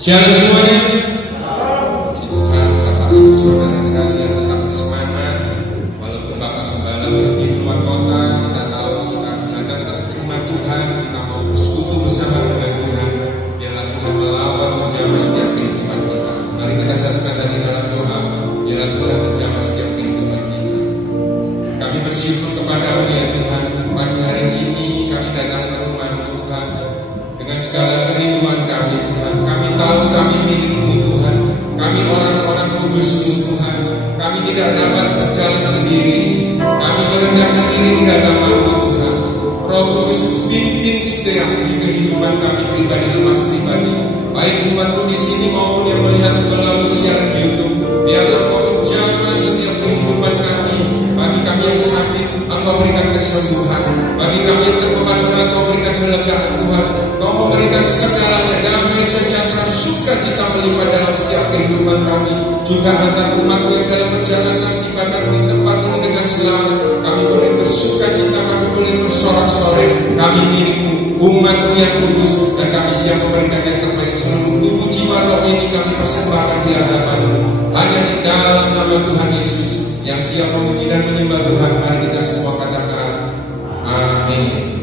Shalom semuanya. Tuhan, Bapak Ibu Saudara sekalian tetap bersemangat. Walaupun Bapak Gembala pergi keluar kota, kita tahu kita akan terima Tuhan. Kita mau bersekutu bersama dengan Tuhan. Biarlah Tuhan melawat menjamah setiap kehidupan kita. Mari kita satukan tadi dalam doa. Biarlah Tuhan menjamah setiap kehidupan kita. Kami bersyukur kepada-Mu ya Tuhan. Pagi hari ini kami datang ke rumah Tuhan dengan segala kerinduan kami Tuhan. Kami tahu kami milik-Mu Tuhan. Kami orang-orang kudus-Mu Tuhan. Kami tidak dapat berjalan sendiri. Kami merendahkan diri di hadapan-Mu Tuhan. Roh Kudus pimpin setiap di kehidupan kami pribadi lepas pribadi. Baik umat-Mu di sini maupun yang melihat melalui siaran YouTube. Biarlah Kau menjamah setiap kehidupan kami. Bagi kami yang sakit, Engkau berikan kesembuhan. Bagi kami yang terbeban berat, Kau berikan kelegaan Tuhan. Kau memberikan segalanya damai sejahtera, sukacita melimpah dalam setiap kehidupan kami. Juga antar umat yang dalam perjalanan di bandar di tempat ini dengan selamat. Kami boleh bersukacita, kami boleh bersorak-sorai. Kami milik-Mu, umat-Mu yang kudus, dan kami siap memberikan yang terbaik. Seluruh tubuh jiwa roh ini kami persembahkan di hadapan-Mu. Hanya di dalam nama Tuhan Yesus yang siap memuji dan menyembah Tuhan. Mari kita semua katakan amin.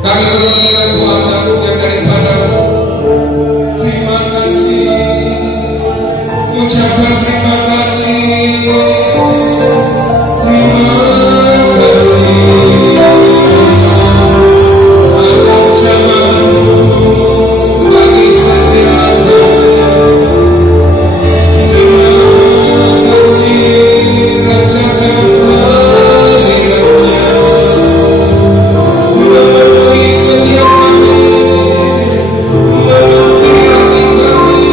Kami mengingat Tuhan lakukan daripadamu. Terima kasih, ucapan terima kasih, terima kasih atas ucapanmu bagi setiap kami. Terima kasih, rasakan hadiratnya memenuhi setiap kami, memenuhi hati kami.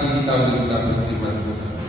hati kita untuk kita berfirman Tuhan.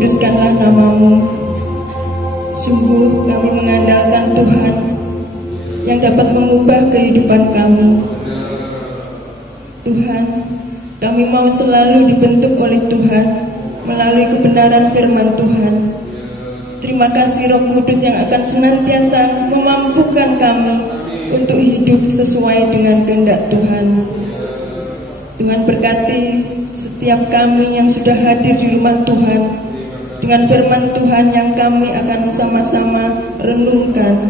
dikuduskanlah namamu. Sungguh kami mengandalkan Tuhan yang dapat mengubah kehidupan kami. Tuhan, kami mau selalu dibentuk oleh Tuhan melalui kebenaran firman Tuhan. Terima kasih Roh Kudus yang akan senantiasa memampukan kami untuk hidup sesuai dengan kehendak Tuhan. Tuhan berkati setiap kami yang sudah hadir di rumah Tuhan dengan firman Tuhan yang kami akan sama-sama renungkan.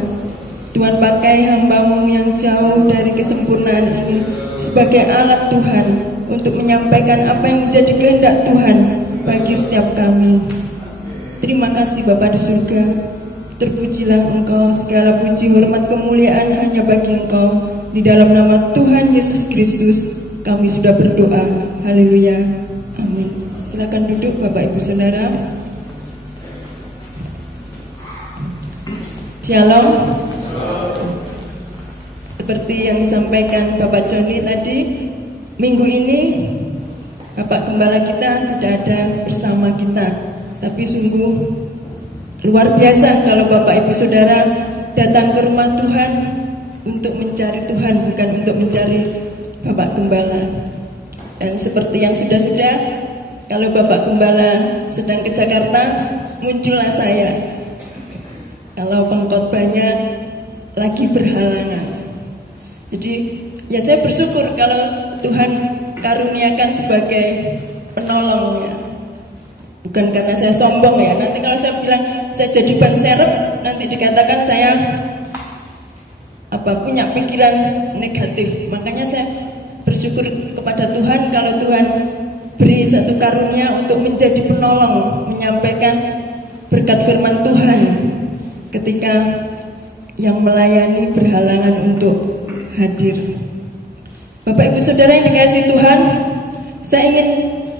Tuhan pakai hamba-Mu yang jauh dari kesempurnaan ini sebagai alat Tuhan untuk menyampaikan apa yang menjadi kehendak Tuhan bagi setiap kami. Terima kasih Bapa di surga. Terpujilah Engkau, segala puji, hormat, kemuliaan hanya bagi Engkau. Di dalam nama Tuhan Yesus Kristus kami sudah berdoa. Haleluya. Amin. Silakan duduk Bapak Ibu Saudara. Shalom. Seperti yang disampaikan Bapak Joni tadi, minggu ini Bapak Gembala kita tidak ada bersama kita. Tapi sungguh luar biasa kalau Bapak Ibu Saudara datang ke rumah Tuhan untuk mencari Tuhan, bukan untuk mencari Bapak Gembala. Dan seperti yang sudah-sudah, kalau Bapak Gembala sedang ke Jakarta, muncullah saya. Kalau pengkhotbahnya lagi berhalangan. Jadi ya saya bersyukur kalau Tuhan karuniakan sebagai penolongnya. Bukan karena saya sombong ya. Nanti kalau saya bilang saya jadi ban serep, nanti dikatakan saya punya pikiran negatif. Makanya saya bersyukur kepada Tuhan kalau Tuhan beri satu karunia untuk menjadi penolong, menyampaikan berkat firman Tuhan ketika yang melayani berhalangan untuk hadir. Bapak Ibu Saudara yang dikasihi Tuhan, saya ingin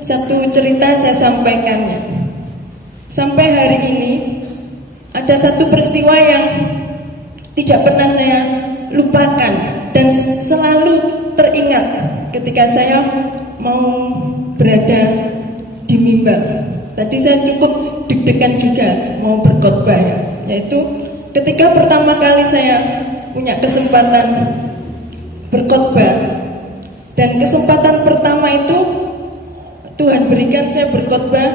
satu cerita saya sampaikannya. Sampai hari ini ada satu peristiwa yang tidak pernah saya lupakan dan selalu teringat ketika saya mau berada di mimbar. Tadi saya cukup deg-degan juga mau berkhotbah ya. Yaitu ketika pertama kali saya punya kesempatan berkhotbah, dan kesempatan pertama itu Tuhan berikan saya berkhotbah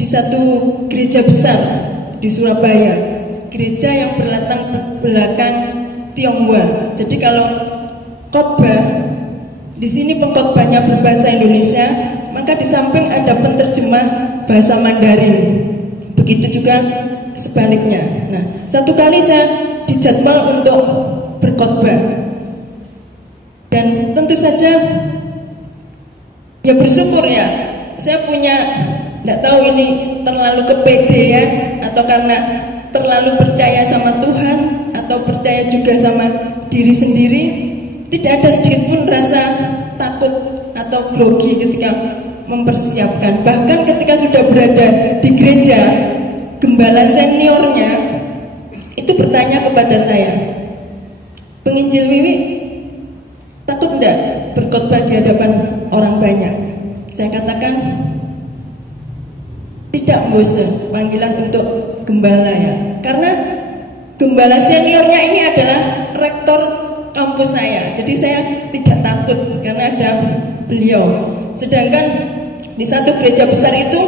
di satu gereja besar di Surabaya, gereja yang berlatar belakang Tionghoa. Jadi kalau khotbah di sini pengkhotbahnya berbahasa Indonesia, maka di samping ada penterjemah bahasa Mandarin. Begitu juga sebaliknya. Nah, satu kali saya dijadwal untuk berkhotbah, dan tentu saja ya bersyukur ya. Saya punya, tidak tahu ini terlalu kepedean atau karena terlalu percaya sama Tuhan atau percaya juga sama diri sendiri, tidak ada sedikit pun rasa takut atau grogi ketika mempersiapkan. Bahkan ketika sudah berada di gereja, gembala seniornya itu bertanya kepada saya, "Penginjil Wiwi, takut enggak berkhotbah di hadapan orang banyak?" Saya katakan, tidak bosan, panggilan untuk gembala ya. Karena gembala seniornya ini adalah rektor kampus saya. Jadi saya tidak takut karena ada beliau. Sedangkan di satu gereja besar itu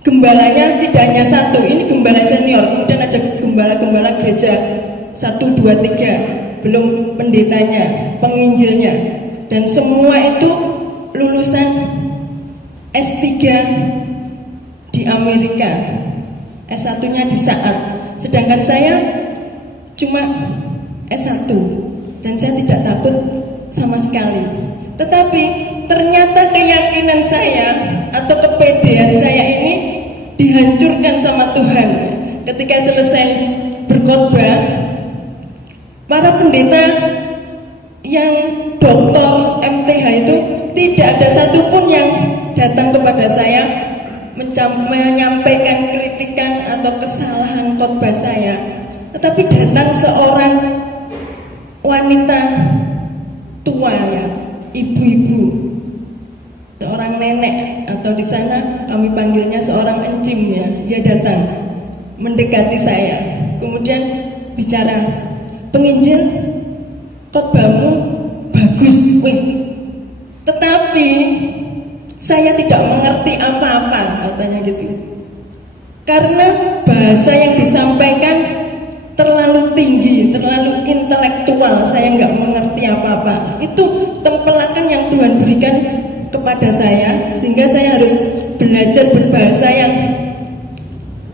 gembalanya tidak hanya satu, ini gembala senior. Kemudian ada gembala-gembala gereja 1, 2, 3, belum pendetanya, penginjilnya. Dan semua itu lulusan S3 di Amerika, S1-nya di Saat. Sedangkan saya cuma S1, dan saya tidak takut sama sekali. Tetapi ternyata keyakinan saya atau kepedean saya ini dihancurkan sama Tuhan. Ketika selesai berkhotbah, para pendeta yang doktor MTH itu tidak ada satupun yang datang kepada saya menyampaikan kritikan atau kesalahan khotbah saya, tetapi datang seorang wanita tua ya, ibu-ibu, seorang nenek, atau di sana kami panggilnya seorang encim ya. Dia datang mendekati saya, kemudian bicara, "Penginjil, khotbahmu bagus, wih." saya tidak mengerti apa-apa, katanya gitu. Karena bahasa yang disampaikan terlalu tinggi, terlalu intelektual, saya nggak mengerti apa-apa. Itu tempelakan yang Tuhan berikan kepada saya, sehingga saya harus belajar berbahasa yang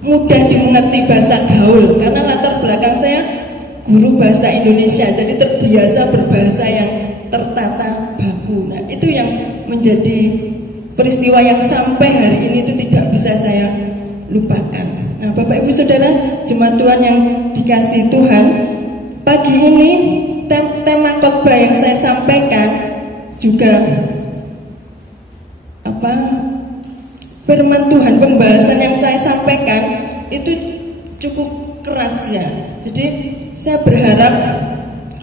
mudah dimengerti, bahasa gaul. Karena latar belakang saya guru bahasa Indonesia, jadi terbiasa berbahasa yang tertata baku. Nah, itu yang menjadi peristiwa yang sampai hari ini itu tidak bisa saya lupakan. Nah, Bapak Ibu Saudara, jemaat Tuhan yang dikasihi Tuhan, pagi ini tema khotbah yang saya sampaikan juga firman Tuhan, pembahasan yang saya sampaikan itu cukup keras ya. Jadi saya berharap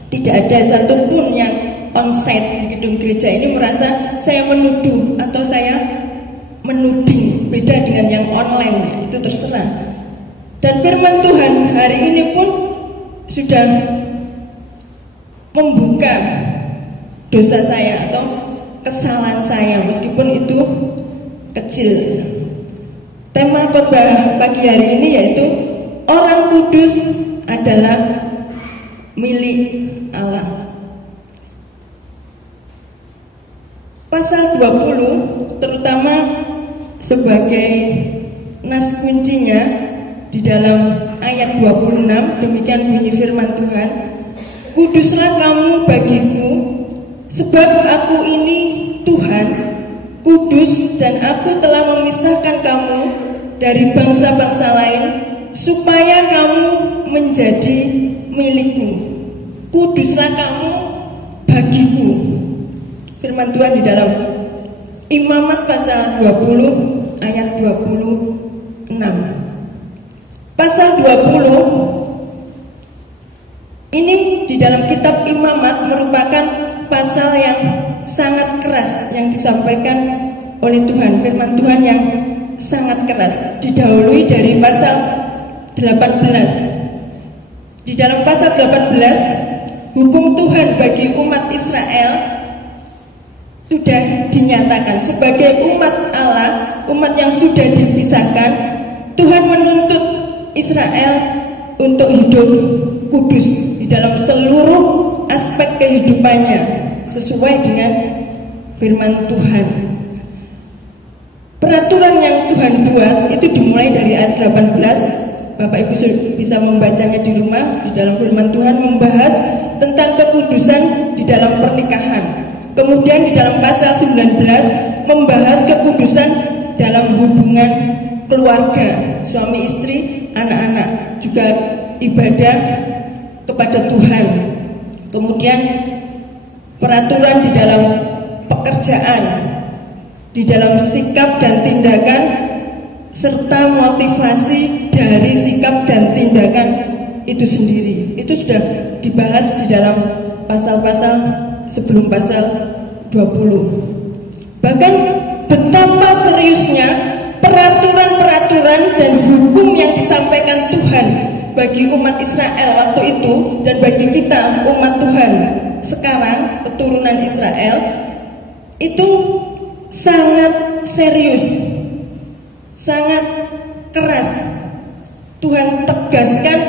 tidak ada satupun yang onsite di gedung gereja ini merasa saya menuduh atau saya menuding. Beda dengan yang online ya, itu terserah. Dan firman Tuhan hari ini pun sudah membuka dosa saya atau kesalahan saya, meskipun itu kecil. Tema khotbah pagi hari ini yaitu orang kudus adalah milik Allah. Pasal 20 terutama sebagai nas kuncinya di dalam ayat 26, demikian bunyi firman Tuhan, kuduslah kamu bagiku, sebab aku ini Tuhan, kudus, dan aku telah memisahkan kamu dari bangsa-bangsa lain, supaya kamu menjadi milikku. Kuduslah kamu bagiku. Firman Tuhan di dalam Imamat pasal 20 ayat 26. Pasal 20 ini di dalam kitab Imamat merupakan pasal yang sangat keras yang disampaikan oleh Tuhan, firman Tuhan yang sangat keras, didahului dari pasal 18. Di dalam pasal 18, hukum Tuhan bagi umat Israel sudah dinyatakan sebagai umat Allah, umat yang sudah dipisahkan. Tuhan menuntut Israel untuk hidup kudus di dalam seluruh aspek kehidupannya sesuai dengan firman Tuhan. Peraturan yang Tuhan buat itu dimulai dari ayat 18. Bapak Ibu bisa membacanya di rumah. Di dalam firman Tuhan membahas tentang kekudusan di dalam pernikahan. Kemudian di dalam pasal 19 membahas kekudusan dalam hubungan keluarga, suami istri, anak-anak, juga ibadah kepada Tuhan. Kemudian peraturan di dalam pekerjaan, di dalam sikap dan tindakan, serta motivasi dari sikap dan tindakan itu sendiri. Itu sudah dibahas di dalam pasal-pasal sebelum pasal 20. Bahkan betapa seriusnya peraturan-peraturan dan hukum yang disampaikan Tuhan bagi umat Israel waktu itu dan bagi kita umat Tuhan sekarang, keturunan Israel, itu sangat serius, sangat keras. Tuhan tegaskan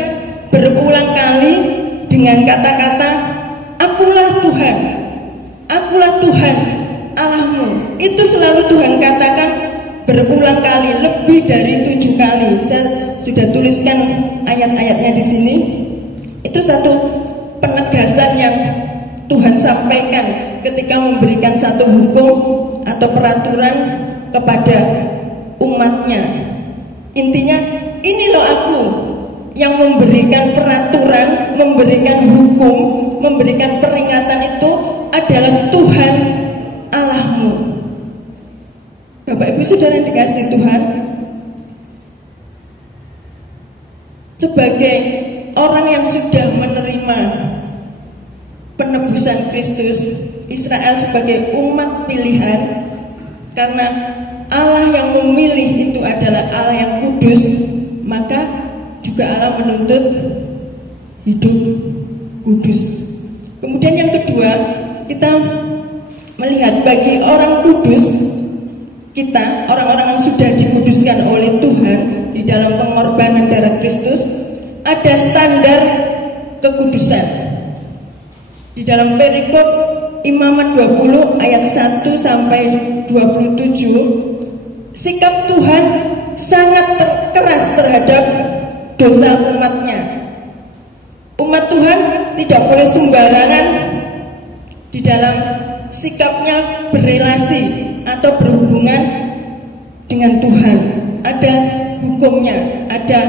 berulang kali dengan kata-kata, akulah Tuhan, akulah Tuhan Allahmu. Itu selalu Tuhan katakan berulang kali, lebih dari 7 kali. Saya sudah tuliskan ayat-ayatnya di sini. Itu satu penegasan yang Tuhan sampaikan ketika memberikan satu hukum atau peraturan kepada umatnya. Intinya, ini loh aku yang memberikan peraturan, memberikan hukum, memberikan peringatan, itu adalah Tuhan Allahmu. Bapak Ibu Saudara yang dikasihi Tuhan, sebagai orang yang sudah menerima penebusan Kristus, Israel sebagai umat pilihan, karena Allah yang memilih itu adalah Allah yang kudus, maka juga Allah menuntut hidup kudus. Kemudian yang kedua, kita melihat bagi orang kudus kita, orang-orang yang sudah dikuduskan oleh Tuhan di dalam pengorbanan darah Kristus, ada standar kekudusan. Di dalam perikop Imamat 20 ayat 1 sampai 27, sikap Tuhan sangat keras terhadap dosa umatnya. Umat Tuhan tidak boleh sembarangan di dalam sikapnya berelasi atau berhubungan dengan Tuhan. Ada hukumnya, ada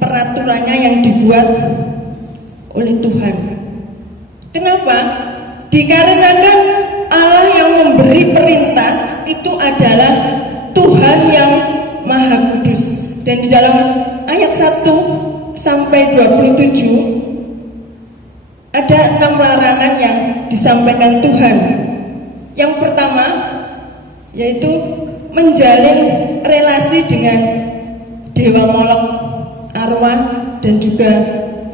peraturannya yang dibuat oleh Tuhan. Kenapa? Dikarenakan Allah yang memberi perintah itu adalah Tuhan yang Maha Kudus. Dan di dalam ayat 1 sampai 27 ada 6 larangan yang disampaikan Tuhan. Yang pertama yaitu menjalin relasi dengan dewa Molok, arwah, dan juga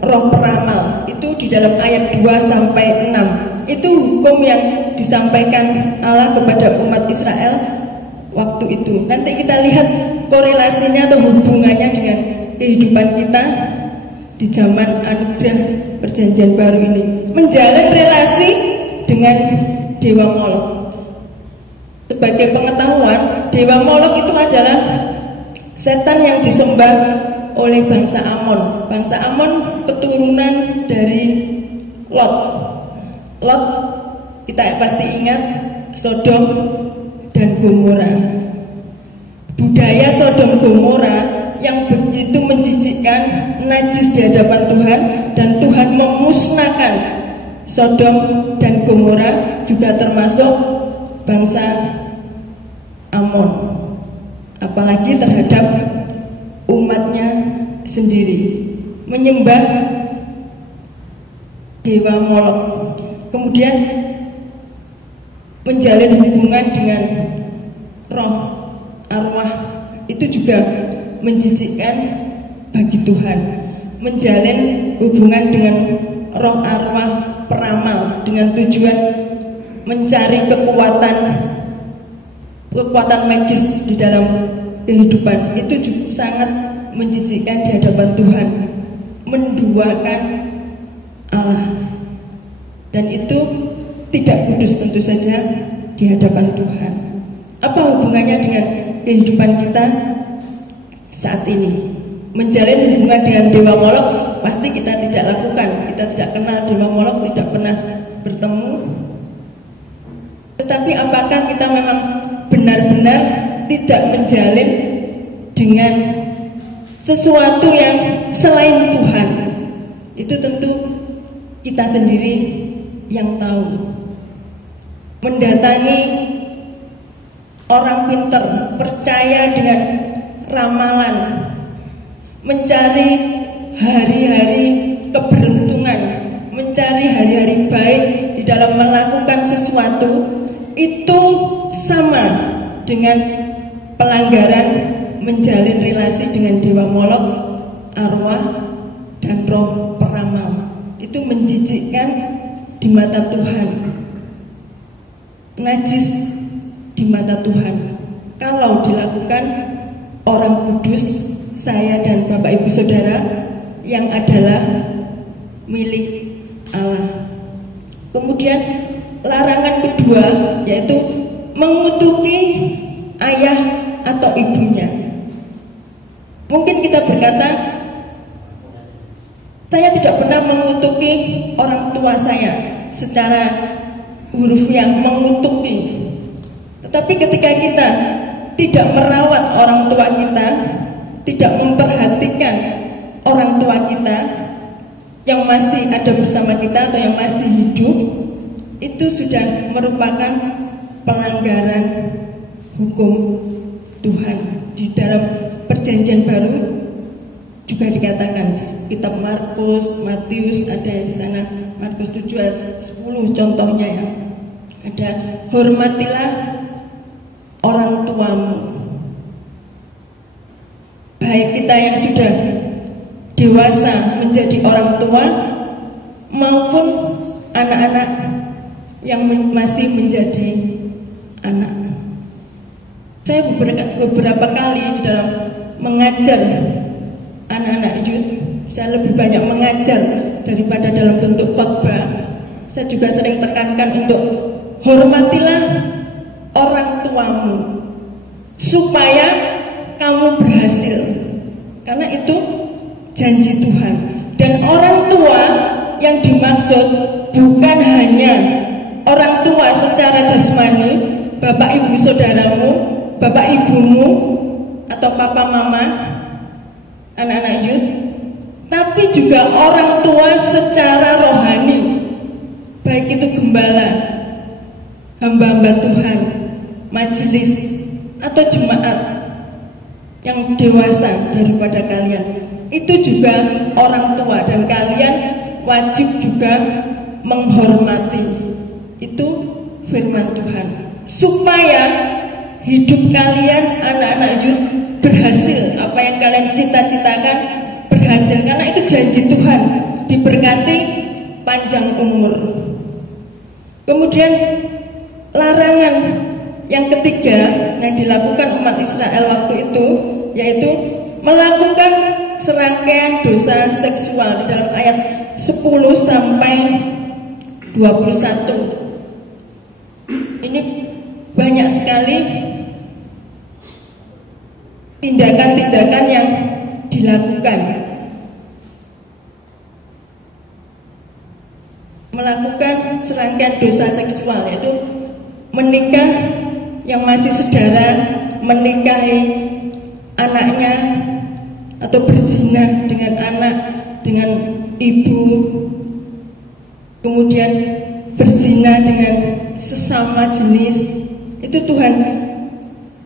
roh peramal. Itu di dalam ayat 2 sampai 6. Itu hukum yang disampaikan Allah kepada umat Israel waktu itu. Nanti kita lihat korelasinya atau hubungannya dengan kehidupan kita di zaman anugerah perjanjian baru ini. Menjalin relasi dengan dewa Molok. Sebagai pengetahuan, dewa Molok itu adalah setan yang disembah oleh bangsa Amon. Bangsa Amon keturunan dari Lot. Lot kita pasti ingat Sodom dan Gomora. Budaya Sodom Gomora yang begitu menjijikkan, najis di hadapan Tuhan, dan Tuhan memusnahkan Sodom dan Gomora, juga termasuk bangsa Amon, apalagi terhadap umatnya sendiri, menyembah dewa Molok. Kemudian menjalin hubungan dengan roh arwah, itu juga menjijikkan bagi Tuhan. Menjalin hubungan dengan roh arwah peramal dengan tujuan mencari kekuatan magis di dalam kehidupan, itu juga sangat menjijikkan di hadapan Tuhan, menduakan Allah, dan itu tidak kudus tentu saja di hadapan Tuhan. Apa hubungannya dengan kehidupan kita saat ini? Menjalin hubungan dengan dewa Molok pasti kita tidak lakukan. Kita tidak kenal dewa Molok, tidak pernah bertemu. Tetapi apakah kita memang benar-benar tidak menjalin dengan sesuatu yang selain Tuhan? Itu tentu kita sendiri yang tahu. Mendatangi orang pintar, percaya dengan ramalan, mencari hari-hari keberuntungan, mencari hari-hari baik di dalam melakukan sesuatu, itu sama dengan pelanggaran menjalin relasi dengan dewa Molok, arwah, dan roh peramal. Itu menjijikkan di mata Tuhan, najis di mata Tuhan. Kalau dilakukan orang kudus, saya dan Bapak Ibu Saudara, yang adalah milik Allah. Kemudian larangan kedua yaitu mengutuki ayah atau ibunya. Mungkin kita berkata, saya tidak pernah mengutuki orang tua saya secara hurufiah, mengutuki. Tetapi ketika kita tidak merawat orang tua kita, tidak memperhatikan orang tua kita yang masih ada bersama kita atau yang masih hidup, itu sudah merupakan pelanggaran hukum Tuhan. Di dalam perjanjian baru juga dikatakan di kitab Markus, Matius, ada di sana Markus 7 ayat 10 contohnya ya. Ada hormatilah orang tuamu. Baik kita yang sudah dewasa menjadi orang tua maupun anak-anak yang masih menjadi anak. Saya beberapa kali di dalam mengajar anak-anak youth, saya lebih banyak mengajar daripada dalam bentuk khotbah. Saya juga sering tekankan untuk hormatilah orang tuamu supaya kamu berhasil, karena itu janji Tuhan. Dan orang tua yang dimaksud bukan hanya orang tua secara jasmani, bapak ibu saudaramu, bapak ibumu, atau papa mama anak-anak youth, tapi juga orang tua secara rohani, baik itu gembala, hamba-hamba Tuhan, majelis, atau jemaat yang dewasa daripada kalian. Itu juga orang tua, dan kalian wajib juga menghormati. Itu firman Tuhan, supaya hidup kalian anak-anak youth berhasil. Apa yang kalian cita-citakan berhasil, karena itu janji Tuhan, diberkati panjang umur. Kemudian larangan yang ketiga yang dilakukan umat Israel waktu itu, yaitu melakukan serangkaian dosa seksual di dalam ayat 10 sampai 21. Ini banyak sekali tindakan-tindakan yang dilakukan, melakukan serangkaian dosa seksual, yaitu menikah yang masih sedara, menikahi anaknya, atau berzina dengan anak, dengan ibu, kemudian berzina dengan sesama jenis. Itu Tuhan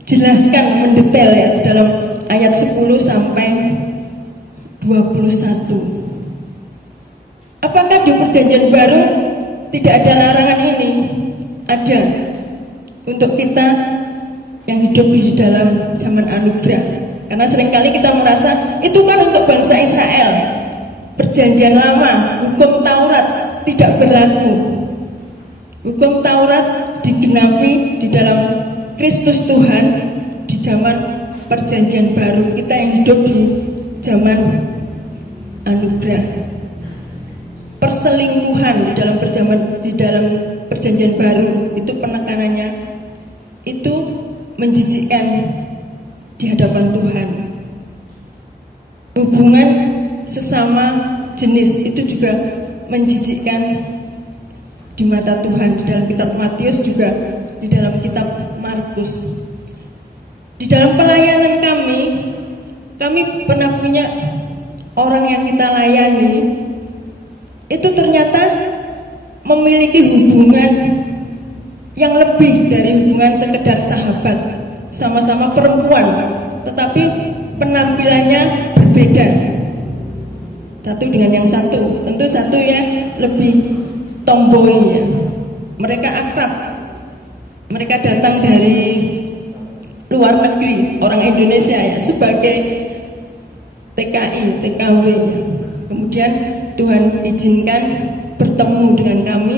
jelaskan mendetail ya di dalam ayat 10 sampai 21. Apakah di Perjanjian Baru tidak ada larangan ini? Ada, untuk kita yang hidup di dalam zaman anugerah. Karena seringkali kita merasa itu kan untuk bangsa Israel, Perjanjian Lama, hukum Taurat tidak berlaku. Hukum Taurat digenapi di dalam Kristus Tuhan di zaman Perjanjian Baru. Kita yang hidup di zaman anugerah. Perselingkuhan di dalam Perjanjian Baru itu penekanannya itu menjijikkan di hadapan Tuhan. Hubungan sesama jenis itu juga menjijikkan di mata Tuhan. Di dalam kitab Matius, juga di dalam kitab Markus. Di dalam pelayanan kami pernah punya orang yang kita layani, itu ternyata memiliki hubungan yang lebih dari hubungan sekedar sahabat. Sama-sama perempuan, tetapi penampilannya berbeda satu dengan yang satu. Tentu satu ya lebih tomboy ya. Mereka akrab, mereka datang dari luar negeri, orang Indonesia ya, sebagai TKI, TKW. Kemudian Tuhan izinkan bertemu dengan kami,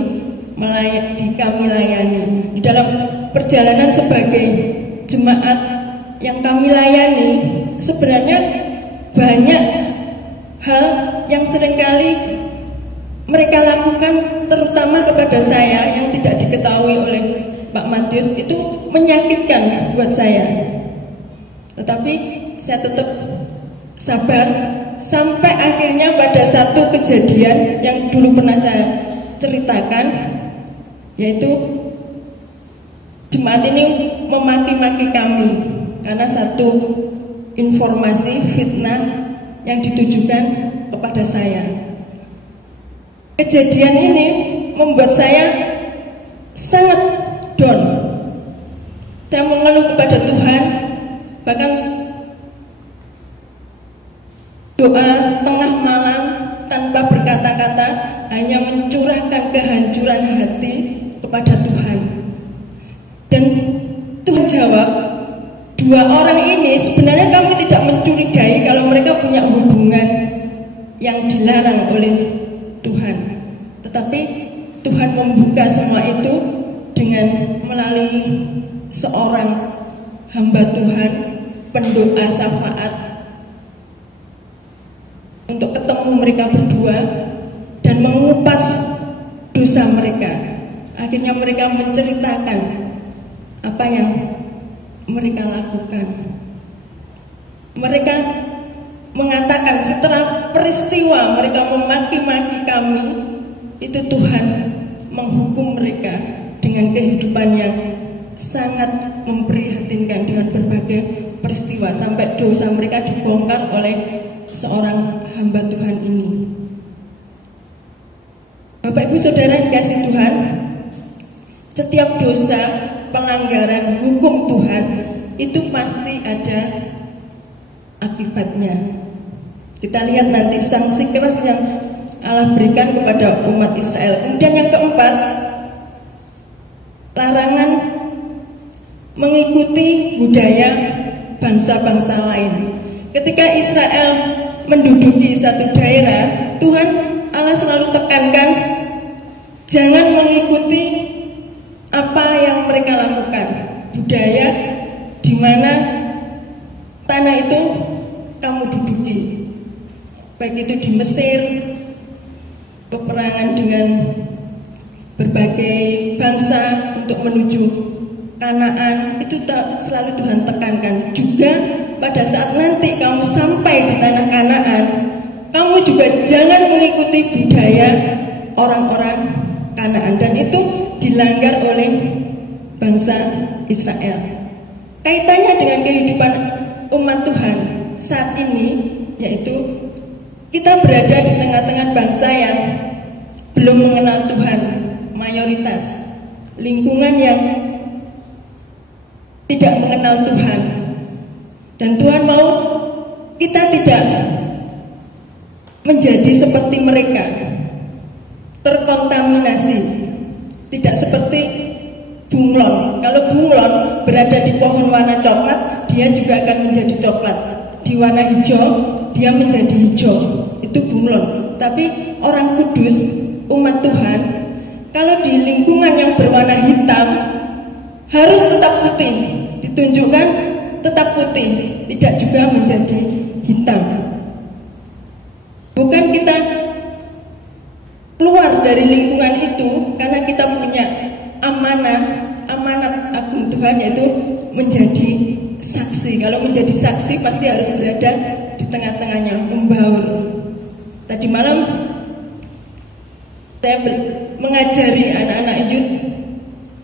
kami layani. Di dalam perjalanan sebagai jemaat yang kami layani, sebenarnya banyak hal yang seringkali mereka lakukan, terutama kepada saya yang tidak diketahui oleh Pak Matius, itu menyakitkan buat saya. Tetapi saya tetap sabar sampai akhirnya pada satu kejadian yang dulu pernah saya ceritakan, yaitu jemaat ini memaki-maki kami karena satu informasi fitnah yang ditujukan kepada saya. Kejadian ini membuat saya sangat down. Saya mengeluh kepada Tuhan, bahkan doa tengah malam tanpa berkata-kata, hanya mencurahkan kehancuran hati kepada Tuhan. Dan Tuhan jawab, dua orang ini sebenarnya kami tidak mencurigai kalau mereka punya hubungan yang dilarang oleh Tuhan. Tetapi Tuhan membuka semua itu dengan melalui seorang hamba Tuhan, pendoa syafaat, untuk ketemu mereka berdua dan mengupas dosa mereka. Akhirnya mereka menceritakan apa yang mereka lakukan. Mereka mengatakan setelah peristiwa mereka memaki-maki kami, itu Tuhan menghukum mereka dengan kehidupan yang sangat memprihatinkan dengan berbagai peristiwa sampai dosa mereka dibongkar oleh seorang hamba Tuhan ini. Bapak Ibu Saudara dikasih Tuhan, setiap dosa, pelanggaran hukum Tuhan itu pasti ada akibatnya. Kita lihat nanti sanksi keras yang Allah berikan kepada umat Israel. Kemudian yang keempat, larangan mengikuti budaya bangsa-bangsa lain. Ketika Israel menduduki satu daerah, Tuhan Allah selalu tekankan jangan mengikuti apa yang mereka lakukan. Budaya di mana tanah itu kamu duduki, baik itu di Mesir, peperangan dengan berbagai bangsa untuk menuju Kanaan, itu selalu Tuhan tekankan. Juga pada saat nanti kamu sampai di tanah Kanaan, kamu juga jangan mengikuti budaya orang-orang Kanaan, dan itu dilanggar oleh bangsa Israel. Kaitannya dengan kehidupan umat Tuhan saat ini, yaitu kita berada di tengah-tengah bangsa yang belum mengenal Tuhan, mayoritas lingkungan yang tidak mengenal Tuhan. Dan Tuhan mau kita tidak menjadi seperti mereka, terkontaminasi, tidak seperti bunglon. Kalau bunglon berada di pohon warna coklat, dia juga akan menjadi coklat. Di warna hijau, dia menjadi hijau. Itu bunglon. Tapi orang kudus, umat Tuhan, kalau di lingkungan yang berwarna hitam, harus tetap putih, ditunjukkan tetap putih, tidak juga menjadi hitam. Bukan kita keluar dari lingkungan itu karena kita punya amanat agung Tuhan, yaitu menjadi saksi. Kalau menjadi saksi pasti harus berada di tengah-tengahnya, membaur. Tadi malam saya mengajari anak-anak youth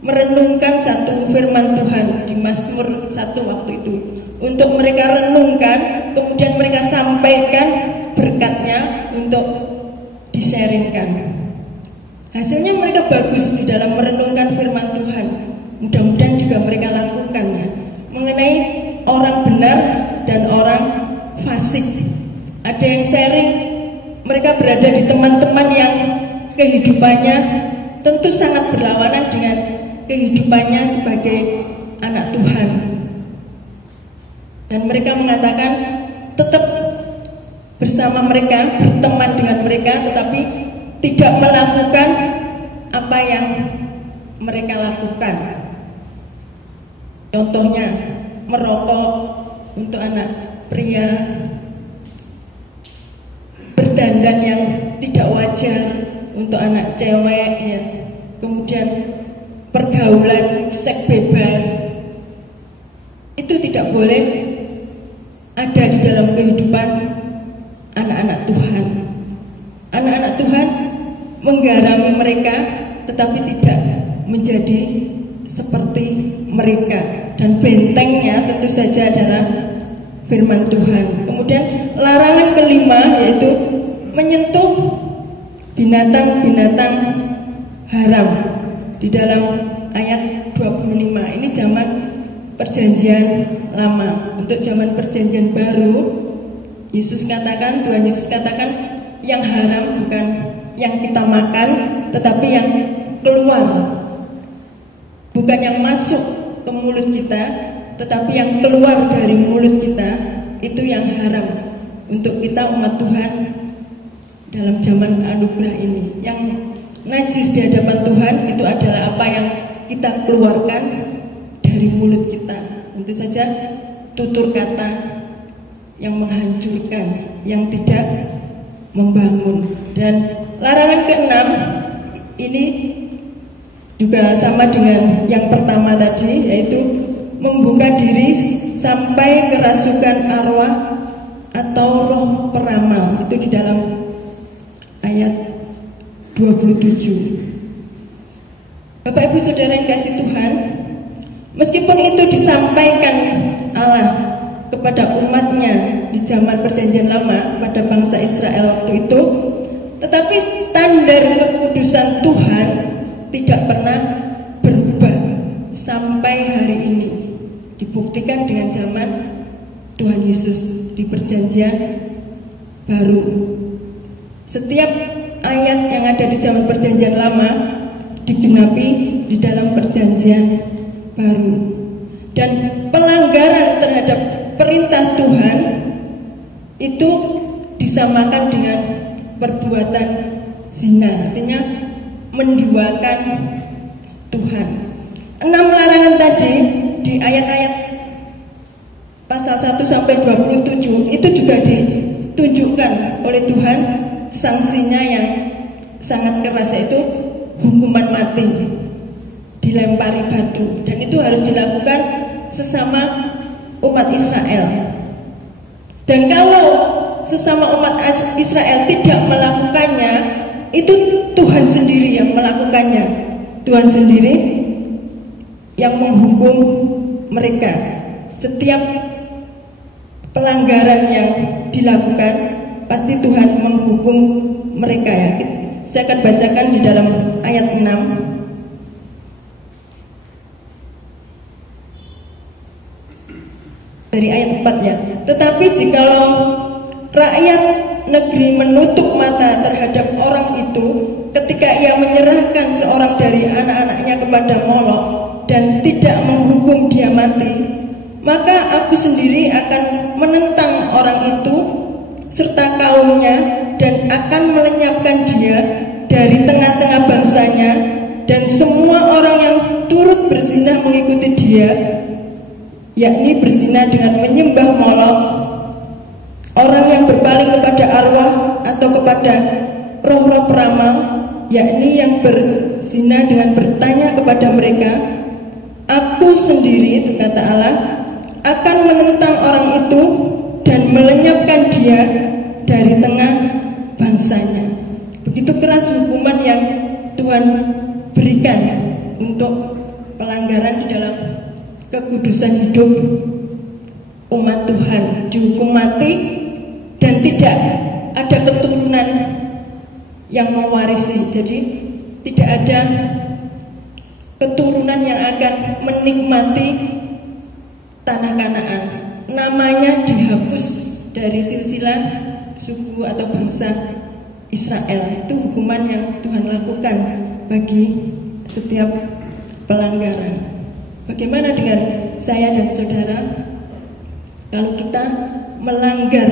merenungkan satu firman Tuhan di Mazmur 1 waktu itu. Untuk mereka renungkan, kemudian mereka sampaikan berkatnya untuk di-sharingkan. Hasilnya mereka bagus di dalam merenungkan firman Tuhan. Mudah-mudahan juga mereka lakukannya. Mengenai orang benar dan orang fasik. Ada yang sharing, mereka berada di teman-teman yang kehidupannya tentu sangat berlawanan dengan kehidupannya sebagai anak Tuhan. Dan mereka mengatakan tetap bersama mereka, berteman dengan mereka, tetapi tidak melakukan apa yang mereka lakukan. Contohnya merokok untuk anak pria, berdandan yang tidak wajar untuk anak cewek, ya. Kemudian pergaulan seks bebas itu tidak boleh ada di dalam kehidupan anak-anak Tuhan. Anak-anak Tuhan menggarami mereka, tetapi tidak menjadi seperti mereka. Dan bentengnya tentu saja adalah firman Tuhan. Kemudian larangan kelima yaitu menyentuh binatang-binatang haram. Di dalam ayat 25, ini zaman perjanjian lama. Untuk zaman perjanjian baru, Tuhan Yesus katakan yang haram bukan yang kita makan, tetapi yang keluar. Bukan yang masuk ke mulut kita, tetapi yang keluar dari mulut kita, itu yang haram untuk kita umat Tuhan dalam zaman anugerah ini. Yang najis di hadapan Tuhan itu adalah apa yang kita keluarkan dari mulut kita. Tentu saja tutur kata yang menghancurkan, yang tidak membangun. Dan larangan keenam ini juga sama dengan yang pertama tadi, yaitu membuka diri sampai kerasukan arwah atau roh peramal. Itu di dalam ayat 27. Bapak Ibu Saudara yang kasih Tuhan, meskipun itu disampaikan Allah kepada umatnya di zaman perjanjian lama pada bangsa Israel waktu itu, tetapi standar kekudusan Tuhan tidak pernah berubah sampai hari ini. Dibuktikan dengan zaman Tuhan Yesus di perjanjian baru. Setiap ayat yang ada di zaman perjanjian lama digenapi di dalam perjanjian baru. Dan pelanggaran terhadap perintah Tuhan itu disamakan dengan perbuatan zina, artinya menduakan Tuhan. 6 larangan tadi di ayat-ayat pasal 1 sampai 27 itu juga ditunjukkan oleh Tuhan sanksinya yang sangat keras, yaitu hukuman mati, dilempari batu, dan itu harus dilakukan sesama umat Israel. Dan kalau sesama umat Israel tidak melakukannya, itu Tuhan sendiri yang melakukannya. Tuhan sendiri yang menghukum mereka. Setiap pelanggaran yang dilakukan pasti Tuhan menghukum mereka, ya. Saya akan bacakan di dalam ayat 6. Dari ayat 4, ya. Tetapi jikalau rakyat negeri menutup mata terhadap orang itu ketika ia menyerahkan seorang dari anak-anaknya kepada Molok dan tidak menghukum dia mati, maka aku sendiri akan menentang orang itu serta kaumnya dan akan melenyapkan dia dari tengah-tengah bangsanya, dan semua orang yang turut berzina mengikuti dia, yakni berzina dengan menyembah Molok, orang yang berpaling kepada arwah atau kepada roh-roh peramal, yakni yang berzina dengan bertanya kepada mereka, aku sendiri, itu kata Allah, akan menentang orang itu dan melenyapkan dia dari tengah bangsanya. Begitu keras hukuman yang Tuhan berikan untuk pelanggaran di dalam kekudusan hidup umat Tuhan. Dihukum mati dan tidak ada keturunan yang mewarisi. Jadi tidak ada keturunan yang akan menikmati tanah Kanaan. Namanya dihapus dari silsilah suku atau bangsa Israel. Itu hukuman yang Tuhan lakukan bagi setiap pelanggaran. Bagaimana dengan saya dan saudara kalau kita melanggar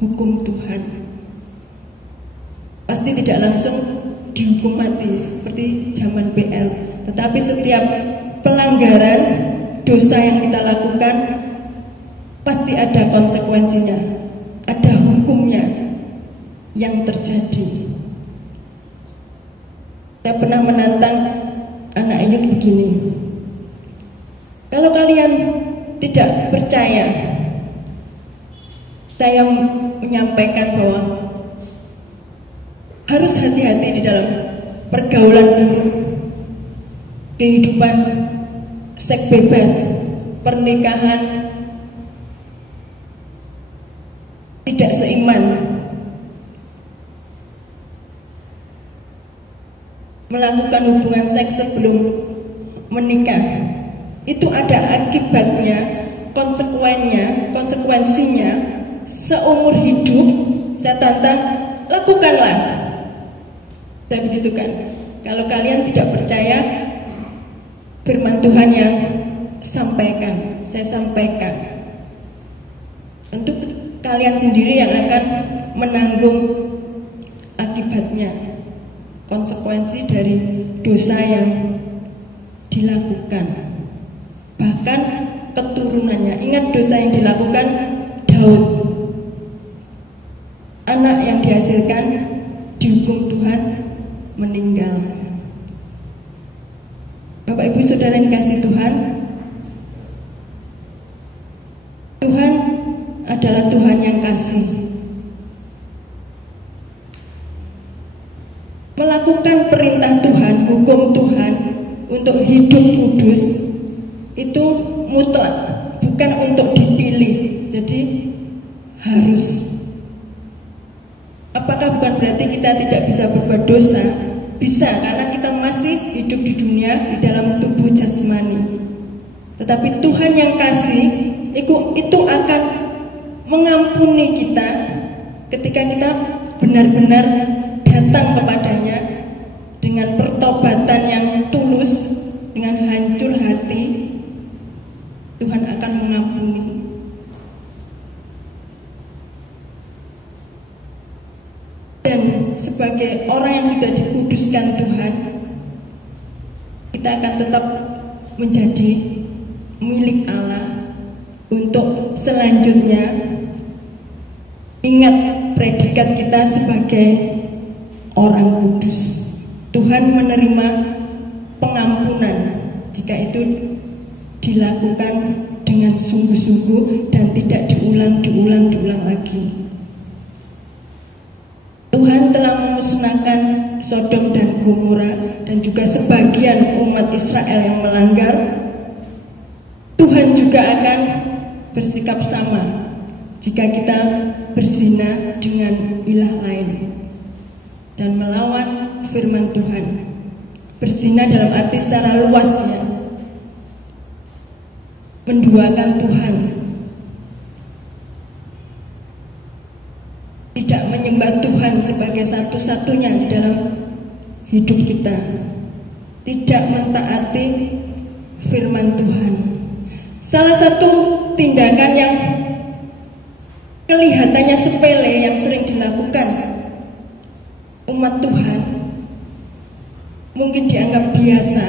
hukum Tuhan? Pasti tidak langsung dihukum mati seperti zaman PL, tetapi setiap pelanggaran dosa yang kita lakukan pasti ada konsekuensinya, ada hukumnya yang terjadi. Saya pernah menantang anak Ayut begini, kalau kalian tidak percaya, saya menyampaikan bahwa harus hati-hati di dalam pergaulan buruk, kehidupan seks bebas, pernikahan tidak seiman, melakukan hubungan seks sebelum menikah. Itu ada akibatnya, konsekuensinya seumur hidup. Saya tantang, lakukanlah. Saya begitukan. Kalau kalian tidak percaya firman Tuhan yang sampaikan, saya sampaikan. Tentu kalian sendiri yang akan menanggung akibatnya, konsekuensi dari dosa yang dilakukan. bahkan keturunannya. Ingat dosa yang dilakukan Daud, anak yang dihasilkan dihukum Tuhan meninggal. Bapak Ibu Saudara yang kasih Tuhan, Tuhan adalah Tuhan yang kasih. Melakukan perintah Tuhan, hukum Tuhan untuk hidup kudus itu mutlak, bukan untuk dipilih. Jadi harus. Apakah bukan berarti kita tidak bisa berbuat dosa? Bisa, karena kita masih hidup di dunia di dalam tubuh jasmani. Tetapi Tuhan yang kasih itu akan mengampuni kita ketika kita benar-benar datang kepadanya dengan pertobatan yang tulus, dengan hancur hati. Tuhan akan mengampuni. Dan sebagai orang yang sudah dikuduskan Tuhan, kita akan tetap menjadi milik Allah untuk selanjutnya. Ingat predikat kita sebagai orang kudus. Tuhan menerima pengampunan jika itu dilakukan dengan sungguh-sungguh dan tidak diulang lagi. Tuhan telah memusnahkan Sodom dan Gomora dan juga sebagian umat Israel yang melanggar. Tuhan juga akan bersikap sama jika kita berzina dengan ilah lain dan melawan firman Tuhan. Berzina dalam arti secara luasnya, menduakan Tuhan, tidak menyembah Tuhan sebagai satu-satunya di dalam hidup kita, tidak mentaati firman Tuhan. Salah satu tindakan yang kelihatannya sepele yang sering dilakukan umat Tuhan, mungkin dianggap biasa,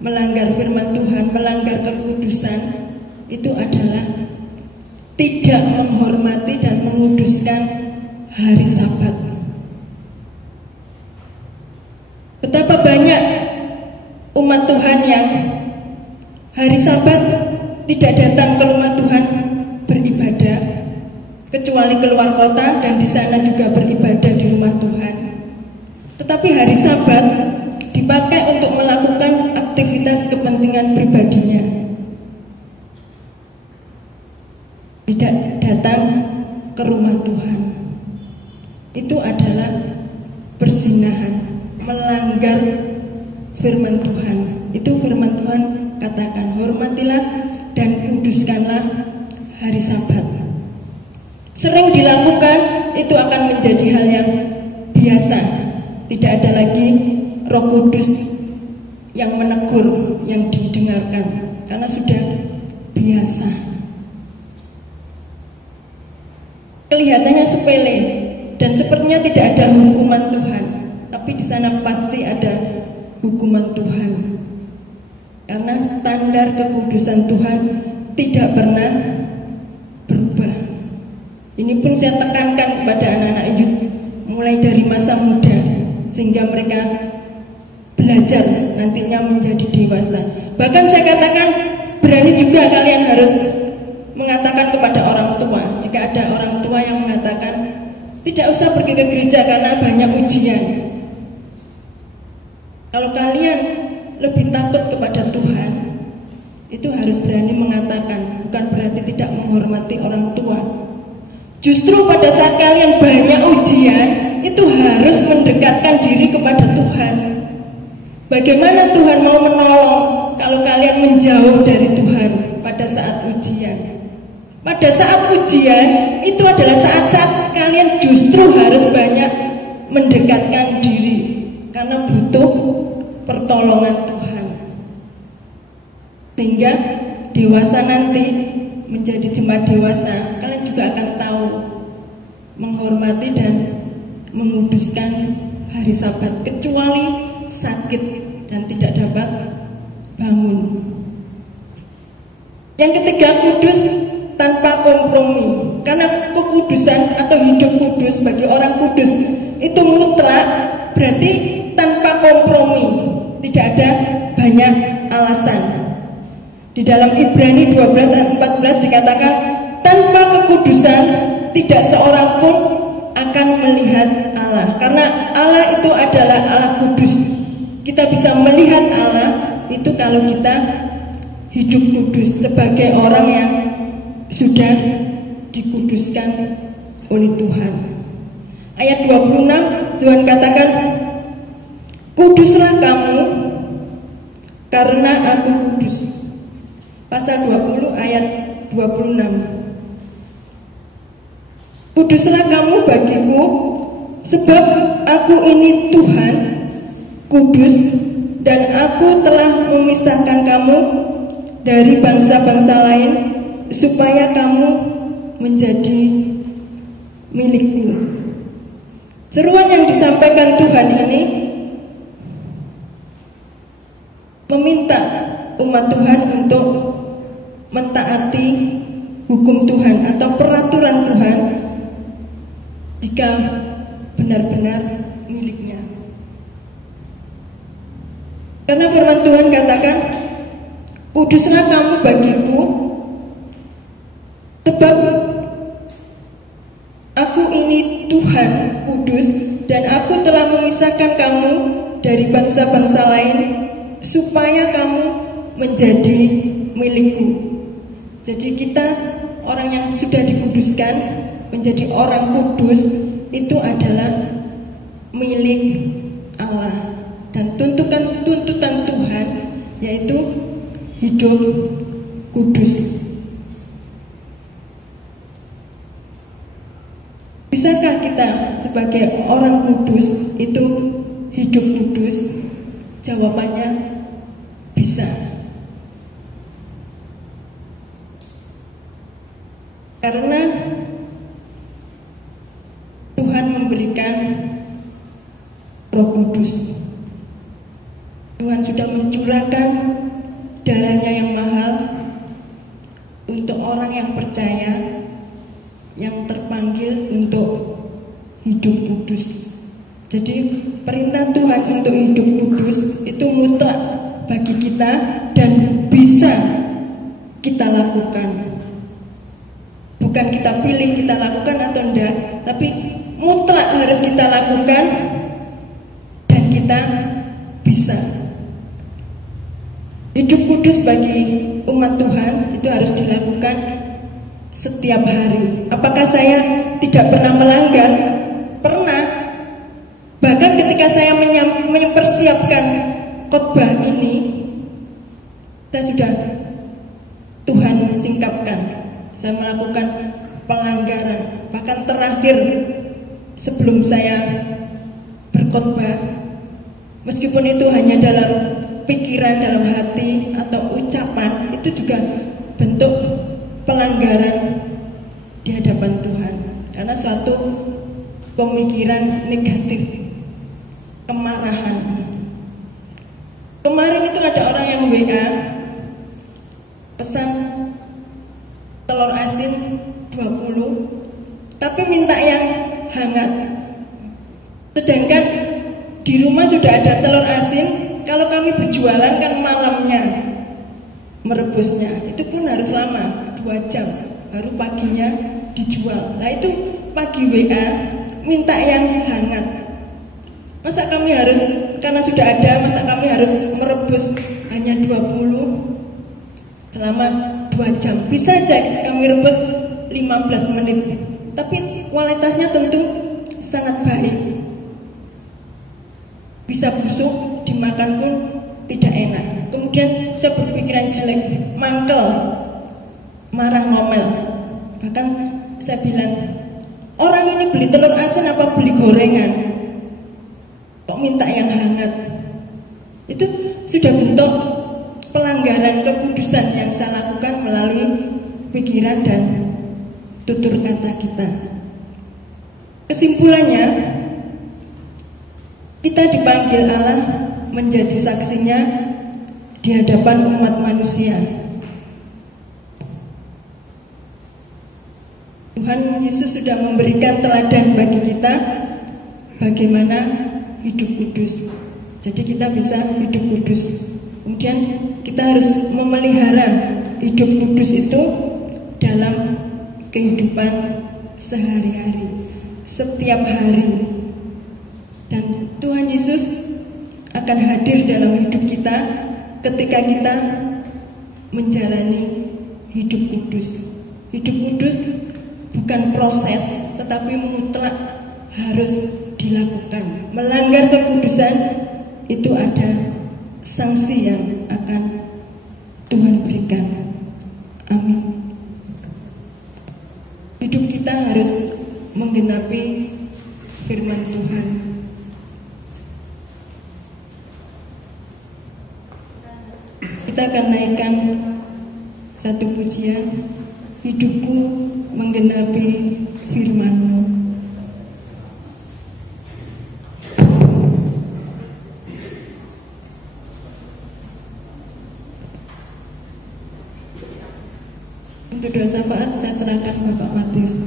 melanggar firman Tuhan, melanggar kekudusan, itu adalah tidak menghormati dan menguduskan hari Sabat. Betapa banyak umat Tuhan yang hari Sabat tidak datang ke rumah Tuhan beribadah, kecuali keluar kota dan di sana juga beribadah di rumah Tuhan. Tetapi hari Sabat dipakai untuk melakukan aktivitas kepentingan pribadinya, tidak datang ke rumah Tuhan. Itu adalah perzinahan, melanggar firman Tuhan. Itu firman Tuhan katakan, hormatilah dan kuduskanlah hari Sabat. Sering dilakukan, itu akan menjadi hal yang biasa. Tidak ada lagi Roh Kudus yang menegur, yang didengarkan, karena sudah biasa. Kelihatannya sepele dan sepertinya tidak ada hukuman Tuhan, tapi di sana pasti ada hukuman Tuhan, karena standar kekudusan Tuhan tidak pernah berubah. Ini pun saya tekankan kepada anak-anak youth mulai dari masa muda, sehingga mereka belajar nantinya menjadi dewasa. Bahkan saya katakan, berani juga kalian harus mengatakan kepada orang tua. Jika ada orang tua yang mengatakan tidak usah pergi ke gereja karena banyak ujian, kalau kalian lebih takut kepada Tuhan, itu harus berani mengatakan. Bukan berarti tidak menghormati orang tua. Justru pada saat kalian banyak ujian, itu harus mendekatkan diri kepada Tuhan. Bagaimana Tuhan mau menolong kalau kalian menjauh dari Tuhan pada saat ujian? Pada saat ujian, itu adalah saat-saat kalian justru harus banyak mendekatkan diri, karena butuh pertolongan Tuhan. Sehingga dewasa nanti, menjadi jemaat dewasa, kalian juga akan tahu menghormati dan menguduskan hari Sabat, kecuali sakit dan tidak dapat bangun. Yang ketiga, kudus tanpa kompromi. Karena kekudusan atau hidup kudus bagi orang kudus itu mutlak, berarti tanpa kompromi, tidak ada banyak alasan. Di dalam Ibrani 12 ayat 14 dikatakan, tanpa kekudusan tidak seorang pun akan melihat Allah. Karena Allah itu adalah Allah kudus. Kita bisa melihat Allah itu kalau kita hidup kudus sebagai orang yang sudah dikuduskan oleh Tuhan. Ayat 26 Tuhan katakan, kuduslah kamu karena aku kudus. Pasal 20 ayat 26. Kuduslah kamu bagiku, sebab aku ini Tuhan, kudus, dan aku telah memisahkan kamu dari bangsa-bangsa lain, supaya kamu menjadi milikku. Seruan yang disampaikan Tuhan ini meminta umat Tuhan untuk mentaati hukum Tuhan atau peraturan Tuhan jika benar-benar miliknya. Karena firman Tuhan katakan, kuduslah kamu bagiku, sebab aku ini Tuhan kudus, dan aku telah memisahkan kamu dari bangsa-bangsa lain, supaya kamu menjadi milikku. Jadi kita orang yang sudah dikuduskan menjadi orang kudus itu adalah milik Allah. Dan tuntutan Tuhan yaitu hidup kudus. Bisakah kita sebagai orang kudus itu hidup kudus? Jawabannya bisa. Karena Tuhan memberikan Roh Kudus. Tuhan sudah mencurahkan darahnya yang mahal untuk orang yang percaya, yang terpanggil untuk hidup kudus. Jadi perintah Tuhan untuk hidup kudus itu mutlak bagi kita dan bisa kita lakukan. Bukan kita pilih kita lakukan atau enggak, tapi mutlak harus kita lakukan dan kita bisa. Hidup kudus bagi umat Tuhan itu harus dilakukan setiap hari. Apakah saya tidak pernah melanggar? Pernah. Bahkan ketika saya mempersiapkan khotbah ini, saya sudah Tuhan singkapkan. Saya melakukan pelanggaran. Bahkan terakhir sebelum saya berkhotbah, meskipun itu hanya dalam pikiran, dalam hati atau ucapan, itu juga bentuk pelanggaran di hadapan Tuhan. Karena suatu pemikiran negatif, kemarahan. Kemarin itu ada orang yang WA pesan telur asin 20, tapi minta yang hangat. Sedangkan di rumah sudah ada telur asin. Kalau kami berjualan kan malamnya merebusnya, itu pun harus lama, 2 jam, baru paginya dijual. Nah itu pagi WA minta yang hangat. Masa kami harus, karena sudah ada, masa kami harus merebus hanya 20 selama 2 jam? Bisa aja kami rebus 15 menit, tapi kualitasnya tentu sangat baik. Bisa busuk, dimakan pun tidak enak. Kemudian saya berpikiran jelek, mangkel, marah ngomel. Bahkan saya bilang, orang ini beli telur asin apa beli gorengan? Kok minta yang hangat? Itu sudah bentuk pelanggaran kekudusan yang saya lakukan melalui pikiran dan tutur kata kita. Kesimpulannya, kita dipanggil Allah menjadi saksinya di hadapan umat manusia. Tuhan Yesus sudah memberikan teladan bagi kita bagaimana hidup kudus. Jadi kita bisa hidup kudus. Kemudian kita harus memelihara hidup kudus itu dalam kehidupan sehari-hari, setiap hari. Dan Tuhan Yesus akan hadir dalam hidup kita ketika kita menjalani hidup kudus. Hidup kudus bukan proses, tetapi mutlak harus dilakukan. Melanggar kekudusan itu ada sanksi yang akan Tuhan berikan. Amin. Hidup kita harus menggenapi firman Tuhan. Kita akan naikkan satu pujian, hidupku menggenapi firman-Mu. Untuk doa syafaat saya serahkan Bapak Matius.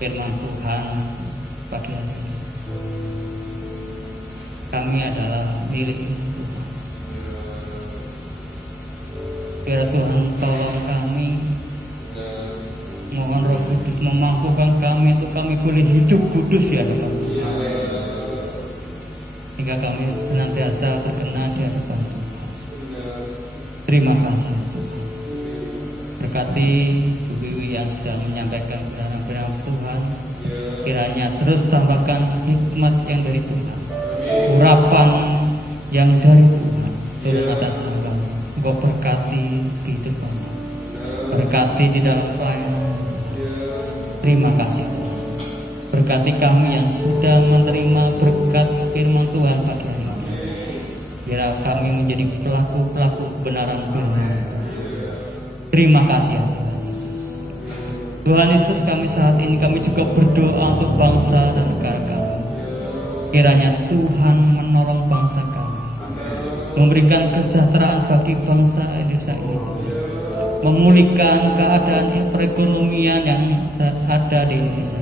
firman Tuhan pagi hari ini. Kami adalah milik Tuhan. Biar Tuhan tolong kami, mohon Roh Kudus memampukan kami untuk kami boleh hidup kudus ya Tuhan, hingga kami senantiasa terkena di hadapan Tuhan. Terima kasih Tuhan. Berkati Bu Wiwi yang sudah menyampaikan kebenaran Tuhan, kiranya terus tambahkan hikmat yang dari Tuhan, urapan yang dari Tuhan turun atas kami. Engkau berkati hidup kami, berkati di dalam pelayanan. Terima kasih Tuhan. Berkati kami yang sudah menerima berkat firman Tuhan pagi hari ini. Biar kami menjadi pelaku-pelaku kebenaran firman. Terima kasih ya Tuhan Yesus. Tuhan Yesus, kami saat ini kami juga berdoa untuk bangsa dan negara kami. Kiranya Tuhan menolong bangsa kami, memberikan kesejahteraan bagi bangsa Indonesia ini, memulihkan keadaan perekonomian yang ada di Indonesia.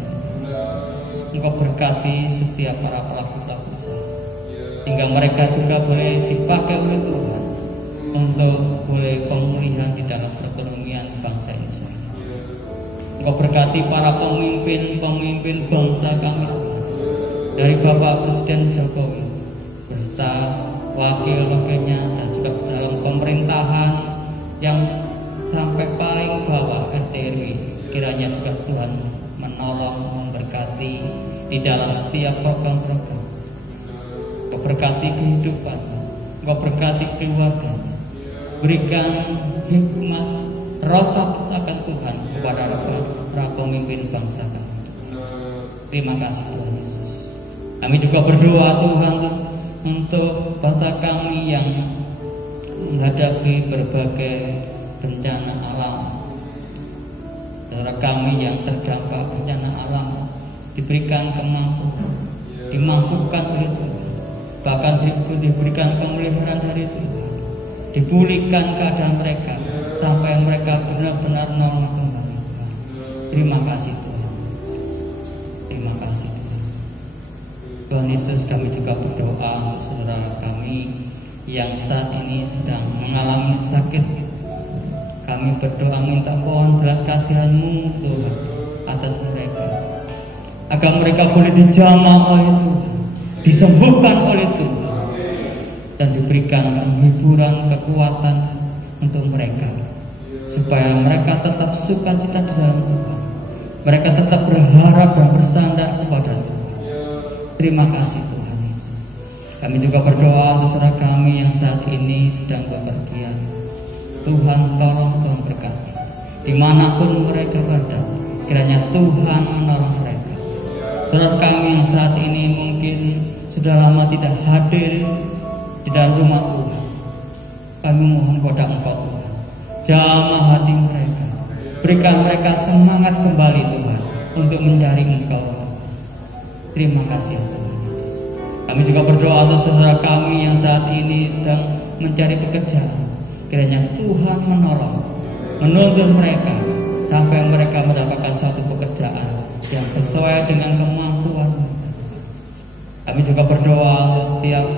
Engkau berkati setiap para pelaku-pelaku usaha, sehingga mereka juga boleh dipakai oleh Tuhan untuk boleh pemulihan di dalam perekonomian bangsa Indonesia ini. Engkau berkati para pemimpin bangsa kami, dari Bapak Presiden Jokowi beserta wakil-wakilnya, dan juga dalam pemerintahan yang sampai paling bawah RT RW. Kiranya juga Tuhan menolong, memberkati di dalam setiap program-program. Engkau berkati kehidupan, Engkau berkati keluarga, berikan hikmat roh takut akan Tuhan kepada para pemimpin bangsa kami. Terima kasih Tuhan Yesus. Kami juga berdoa Tuhan untuk bangsa kami yang menghadapi berbagai bencana alam. Saudara kami yang terdampak bencana alam diberikan kemampuan, dimampukan oleh Tuhan, bahkan diberikan pemeliharaan dari Tuhan, dipulihkan keadaan mereka sampai mereka benar-benar normal kembali. Terima kasih Tuhan. Terima kasih Tuhan. Tuhan Yesus, kami juga berdoa untuk saudara kami yang saat ini sedang mengalami sakit. Kami berdoa minta mohon belas kasihan-Mu Tuhan atas mereka, agar mereka boleh dijamah oleh Tuhan, disembuhkan oleh Tuhan, dan diberikan hiburan, kekuatan untuk mereka, supaya mereka tetap sukacita di dalam Tuhan. Mereka tetap berharap dan bersandar kepada Tuhan. Terima kasih Tuhan Yesus. Kami juga berdoa untuk saudara kami yang saat ini sedang bepergian. Tuhan tolong, Tuhan berkati dimanapun mereka berada. Kiranya Tuhan menolong mereka. Saudara kami yang saat ini mungkin sudah lama tidak hadir di dalam rumah Tuhan, kami mohon kepada Engkau Tuhan, jamah hati mereka, berikan mereka semangat kembali Tuhan untuk mencari Engkau. Terima kasih Tuhan Yesus. Kami juga berdoa untuk saudara kami yang saat ini sedang mencari pekerjaan. Kiranya Tuhan menolong, menuntun mereka sampai mereka mendapatkan suatu pekerjaan yang sesuai dengan kemampuan mereka. Kami juga berdoa untuk setiap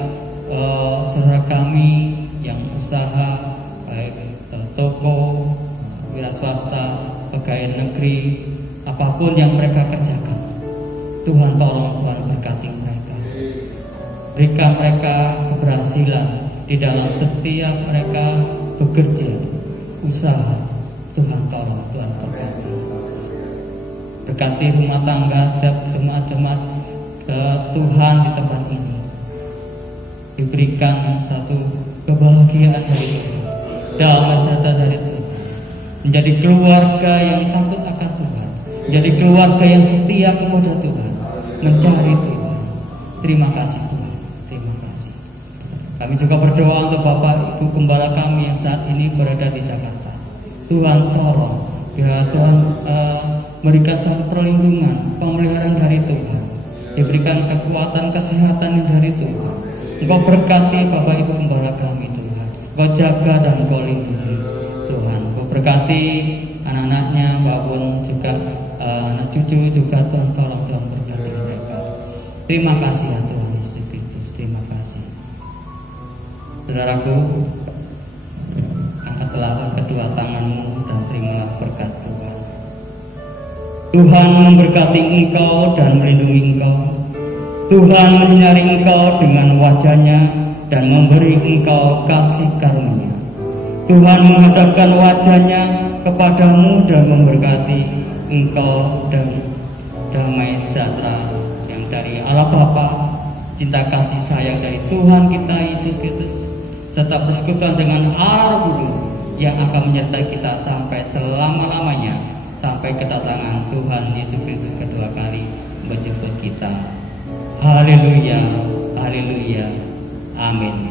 saudara kami yang usaha, baik toko, wira swasta, pegawai negeri, apapun yang mereka kerjakan. Tuhan tolong, Tuhan berkati mereka, berikan mereka keberhasilan di dalam setiap mereka bekerja, usaha. Tuhan tolong, Tuhan berkati. Berkati rumah tangga setiap jemaat-jemaat Tuhan di tempat ini, diberikan satu kebahagiaan dari Tuhan, damai sejahtera dari Tuhan, menjadi keluarga yang takut akan Tuhan, menjadi keluarga yang setia kepada Tuhan, mencari Tuhan. Terima kasih Tuhan. Terima kasih. Kami juga berdoa untuk Bapak Ibu Gembala kami yang saat ini berada di Jakarta. Tuhan tolong, biar Tuhan memberikan satu perlindungan, pemeliharaan dari Tuhan, diberikan kekuatan, kesehatan yang dari Tuhan. Engkau berkati Bapak Ibu Gembala kami Tuhan, Engkau jaga dan Engkau lindungi Tuhan. Engkau berkati anak-anaknya, maupun juga anak cucu juga Tuhan tolong, Tuhan berkati mereka. Terima kasih ya Tuhan Yesus Kristus. Terima kasih. Saudaraku, angkatlah kedua tanganmu dan terimalah berkat Tuhan. Tuhan memberkati engkau dan melindungi engkau. Tuhan menyinari engkau dengan wajah-Nya dan memberi engkau kasih karunia. Tuhan menghadapkan wajah-Nya kepadamu dan memberkati engkau dan damai sejahtera yang dari Allah Bapa, cinta kasih sayang dari Tuhan kita Yesus Kristus, serta persekutuan dengan Allah Roh Kudus yang akan menyertai kita sampai selama-lamanya, sampai kedatangan Tuhan Yesus Kristus kedua kali menjemput kita. Haleluya, haleluya, amin.